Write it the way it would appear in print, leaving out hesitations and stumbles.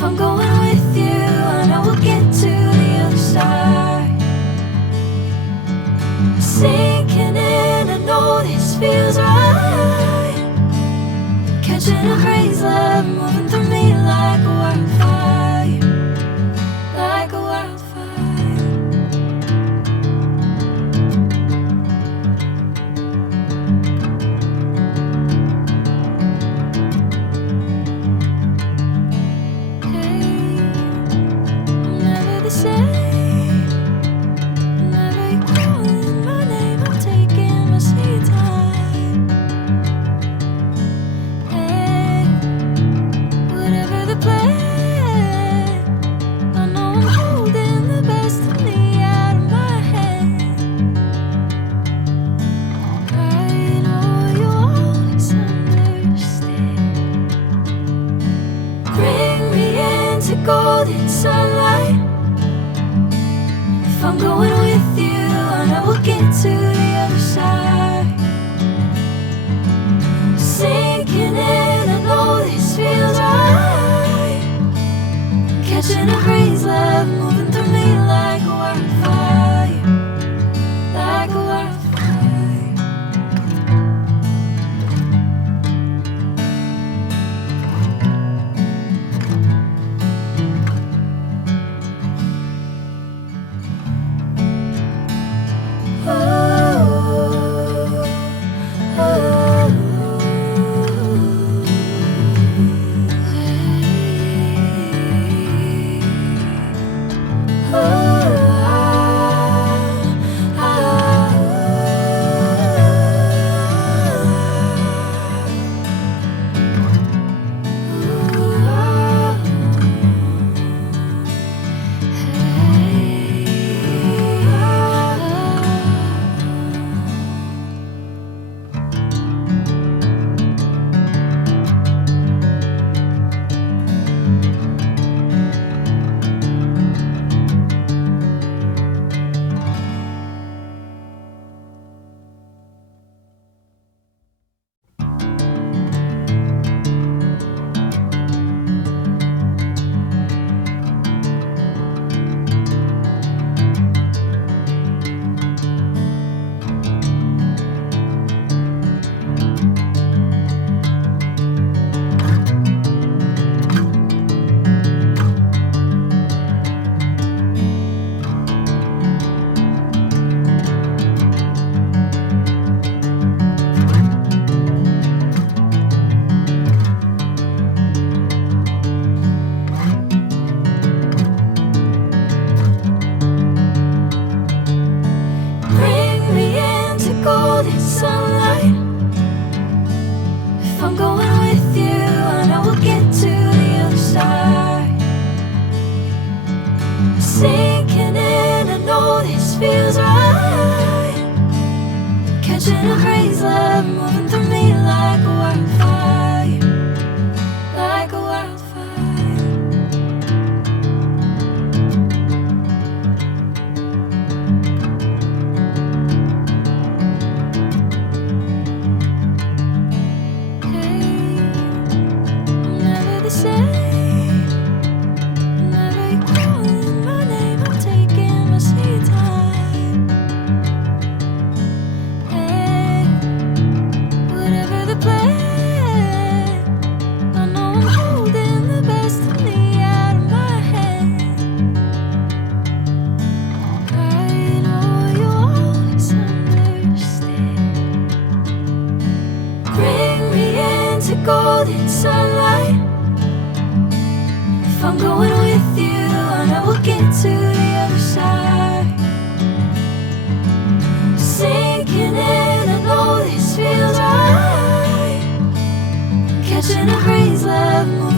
If I'm going with you, I know we'll get to the other side. Sinking in, I know this feels right. Catching a crazy love, moving through me like a wildfire, like a wildfire. Golden sunlight. If I'm going with you, I know we'll get to the other side. Sinking in, I know this feels right. Catching a crazy love, moving through me like a wildfire, like a wildfire. Sinking in, I know this feels right. Catching a crazy love, moving through me like a wildfire, like a wildfire. Hey, I'm never the same. Golden sunlight. If I'm going with you, I know we'll get to the other side. Sinking in, I know this feels right. Catching a crazy love.